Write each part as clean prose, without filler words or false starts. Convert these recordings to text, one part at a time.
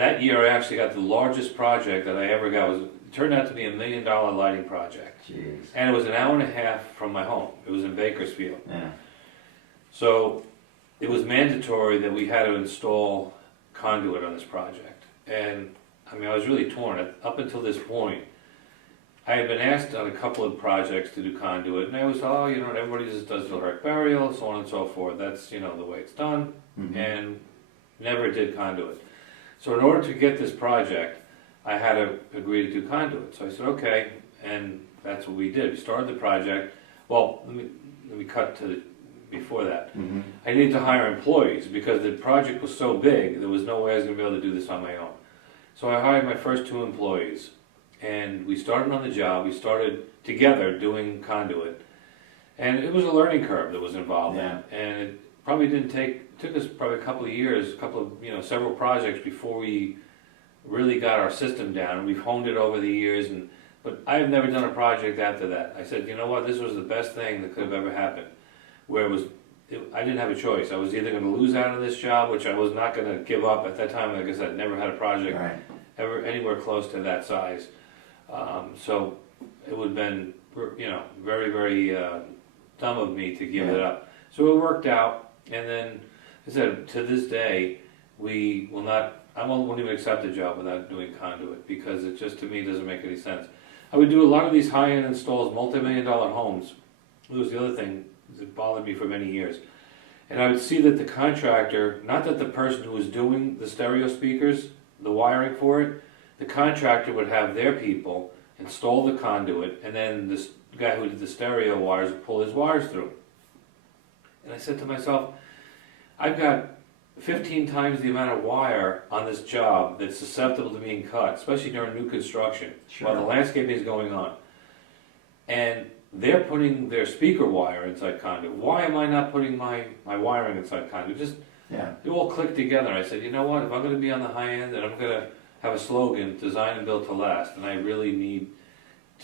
that year I actually got the largest project that I ever got. It turned out to be $1 million lighting project. Jeez. And it was an hour and a half from my home. It was in Bakersfield. Yeah. So it was mandatory that we had to install conduit on this project. And I mean, I was really torn. Up until this point, I had been asked on a couple of projects to do conduit, and I was, everybody just does direct burial, so on and so forth. That's, the way it's done, and never did conduit. So in order to get this project, I had to agree to do conduit. So I said, okay, and that's what we did. We started the project. Well, let me cut to before that. I needed to hire employees because the project was so big, there was no way I was going to be able to do this on my own. So I hired my first 2 employees, and we started on the job. We started together doing conduit, and it was a learning curve that was involved in it. And it probably took us probably a couple of years, several projects before we really got our system down. And we've honed it over the years, but I've never done a project after that. I said, you know what, this was the best thing that could have ever happened. Where I didn't have a choice. I was either going to lose out on this job, which I was not going to give up at that time. Like I said, never had a project ever anywhere close to that size. So it would have been, very, very dumb of me to give it up. So it worked out, and then I said, to this day, I won't even accept a job without doing conduit because it just, to me, doesn't make any sense. I would do a lot of these high-end installs, multi-million-dollar homes. It was the other thing that bothered me for many years. And I would see that the contractor, not that the person who was doing the stereo speakers, the wiring for it, the contractor would have their people install the conduit, and then this guy who did the stereo wires would pull his wires through. And I said to myself, I've got 15 times the amount of wire on this job that's susceptible to being cut, especially during new construction, while the landscaping is going on. And they're putting their speaker wire inside conduit. Why am I not putting my wiring inside conduit? It all clicked together. I said, you know what, if I'm going to be on the high end and I'm going to have a slogan, design and built to last, and I really need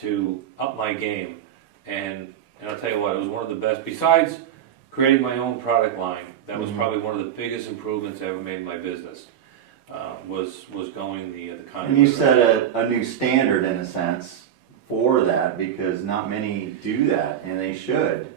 to up my game. And I'll tell you what, it was one of the best, besides creating my own product line, that was probably one of the biggest improvements I ever made in my business, was going the conduit. And you set a new standard in a sense for that, because not many do that, and they should.